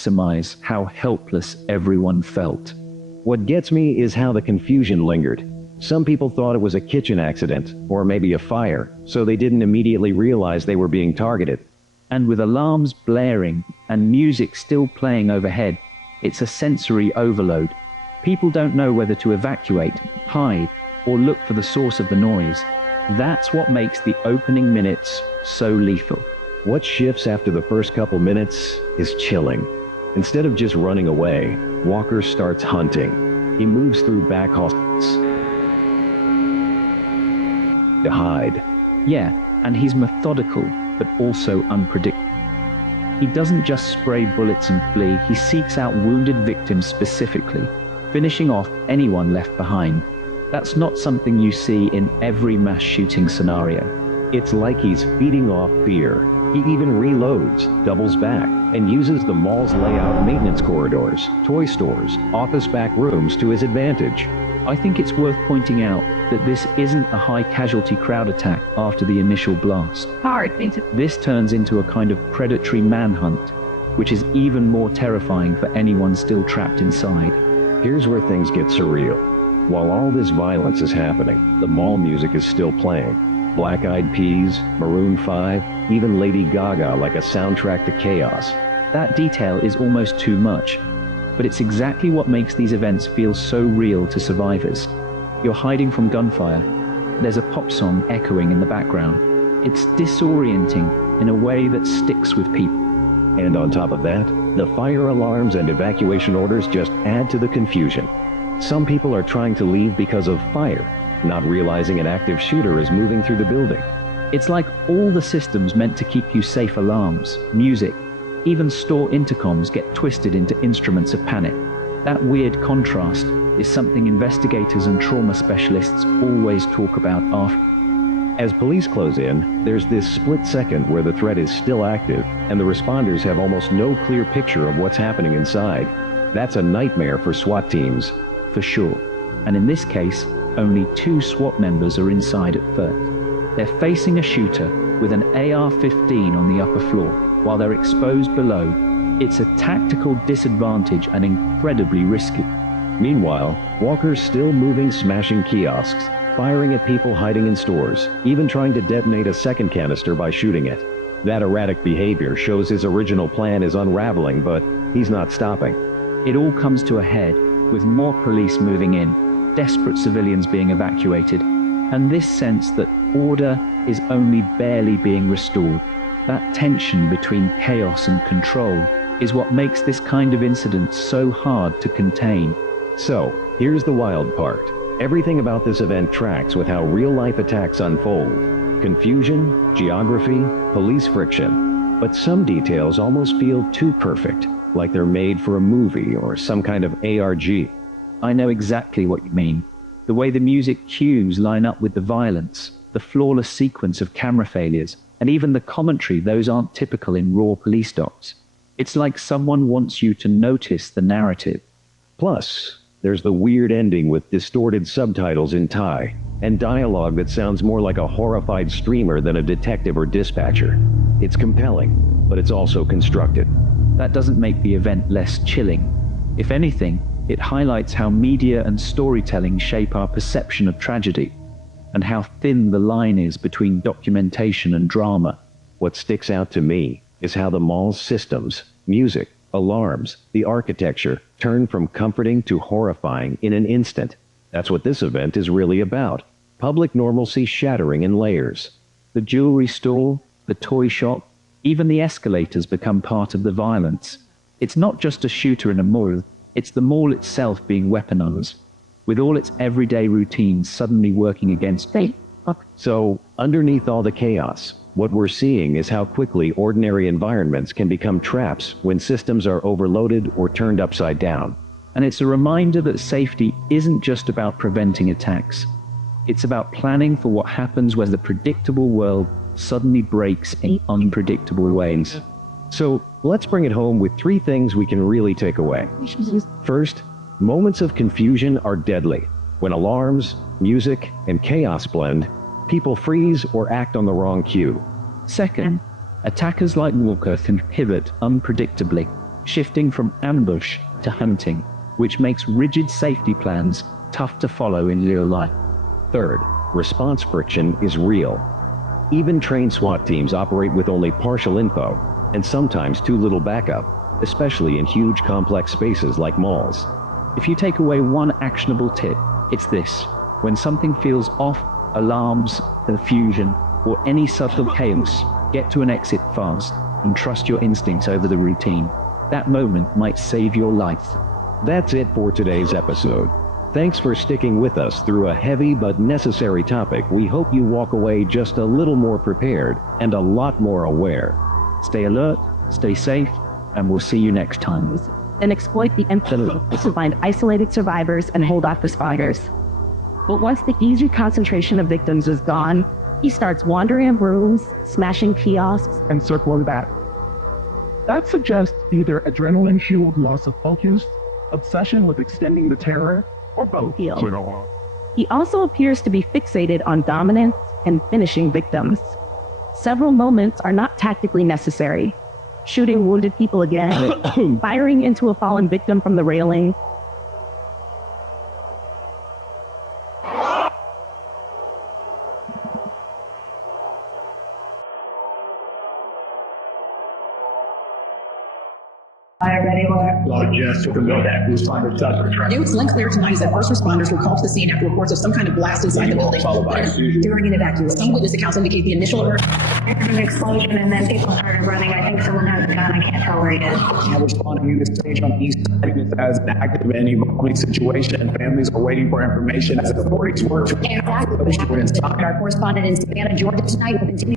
maximize how helpless everyone felt. What gets me is how the confusion lingered. Some people thought it was a kitchen accident, or maybe a fire, so they didn't immediately realize they were being targeted. And with alarms blaring and music still playing overhead, it's a sensory overload. People don't know whether to evacuate, hide, or look for the source of the noise. That's what makes the opening minutes so lethal. What shifts after the first couple minutes is chilling. Instead of just running away, Walker starts hunting. He moves through back hallways to hide. Yeah, and he's methodical, but also unpredictable. He doesn't just spray bullets and flee, he seeks out wounded victims specifically, finishing off anyone left behind. That's not something you see in every mass shooting scenario. It's like he's feeding off fear. He even reloads, doubles back, and uses the mall's layout, maintenance corridors, toy stores, office back rooms to his advantage. I think it's worth pointing out that this isn't a high-casualty crowd attack after the initial blast. This turns into a kind of predatory manhunt, which is even more terrifying for anyone still trapped inside. Here's where things get surreal. While all this violence is happening, the mall music is still playing. Black Eyed Peas, Maroon 5, even Lady Gaga like a soundtrack to chaos. That detail is almost too much, but it's exactly what makes these events feel so real to survivors. You're hiding from gunfire. There's a pop song echoing in the background. It's disorienting in a way that sticks with people. And on top of that, the fire alarms and evacuation orders just add to the confusion. Some people are trying to leave because of fire, not realizing an active shooter is moving through the building. It's like all the systems meant to keep you safe alarms, music, even store intercoms get twisted into instruments of panic. That weird contrast is something investigators and trauma specialists always talk about after. As police close in, there's this split second where the threat is still active and the responders have almost no clear picture of what's happening inside. That's a nightmare for SWAT teams. For sure. And in this case, only 2 SWAT members are inside at first. They're facing a shooter with an AR-15 on the upper floor, while they're exposed below. It's a tactical disadvantage and incredibly risky. Meanwhile, Walker's still moving, smashing kiosks, firing at people hiding in stores, even trying to detonate a second canister by shooting it. That erratic behavior shows his original plan is unraveling, but he's not stopping. It all comes to a head with more police moving in, desperate civilians being evacuated, and this sense that order is only barely being restored. That tension between chaos and control is what makes this kind of incident so hard to contain. So, here's the wild part. Everything about this event tracks with how real-life attacks unfold. Confusion, geography, police friction. But some details almost feel too perfect, like they're made for a movie or some kind of ARG. I know exactly what you mean. The way the music cues line up with the violence, the flawless sequence of camera failures, and even the commentary, those aren't typical in raw police docs. It's like someone wants you to notice the narrative. Plus, there's the weird ending with distorted subtitles in Thai, and dialogue that sounds more like a horrified streamer than a detective or dispatcher. It's compelling, but it's also constructed. That doesn't make the event less chilling. If anything, it highlights how media and storytelling shape our perception of tragedy, and how thin the line is between documentation and drama. What sticks out to me is how the mall's systems, music, alarms, the architecture, turn from comforting to horrifying in an instant. That's what this event is really about. Public normalcy shattering in layers. The jewelry store, the toy shop, even the escalators become part of the violence. It's not just a shooter in a mall, it's the mall itself being weaponized, with all its everyday routines suddenly working against it. So, underneath all the chaos, what we're seeing is how quickly ordinary environments can become traps when systems are overloaded or turned upside down. And it's a reminder that safety isn't just about preventing attacks. It's about planning for what happens when the predictable world suddenly breaks in unpredictable ways. So, let's bring it home with 3 things we can really take away. First, moments of confusion are deadly. When alarms, music, and chaos blend, people freeze or act on the wrong cue. Second, attackers like Walker can pivot unpredictably, shifting from ambush to hunting, which makes rigid safety plans tough to follow in real life. Third, response friction is real. Even trained SWAT teams operate with only partial info, and sometimes too little backup, especially in huge complex spaces like malls. If you take away one actionable tip, it's this. When something feels off, alarms, confusion, or any subtle chaos, get to an exit fast and trust your instincts over the routine. That moment might save your life. That's it for today's episode. Thanks for sticking with us through a heavy but necessary topic. We hope you walk away just a little more prepared and a lot more aware. Stay alert, stay safe, and we'll see you next time. And exploit the empathy to find isolated survivors and hold off the spotters. But once the easy concentration of victims is gone, he starts wandering in rooms, smashing kiosks, and circling back. That suggests either adrenaline-fueled loss of focus, obsession with extending the terror, or both. He also appears to be fixated on dominance and finishing victims. Several moments are not tactically necessary. Shooting wounded people again, firing into a fallen victim from the railing. It's unclear tonight is that first responders were called to the scene after reports of some kind of blast inside the building. During an evacuation, some witness accounts indicate the initial alert. An explosion and then people started running. I think someone has a gun. I can't tell where he is. Now responding to this stage on the east side as an active and evolving situation. Families are waiting for information as authorities work to Exactly what happened. Our correspondent in Savannah, Georgia tonight will continue.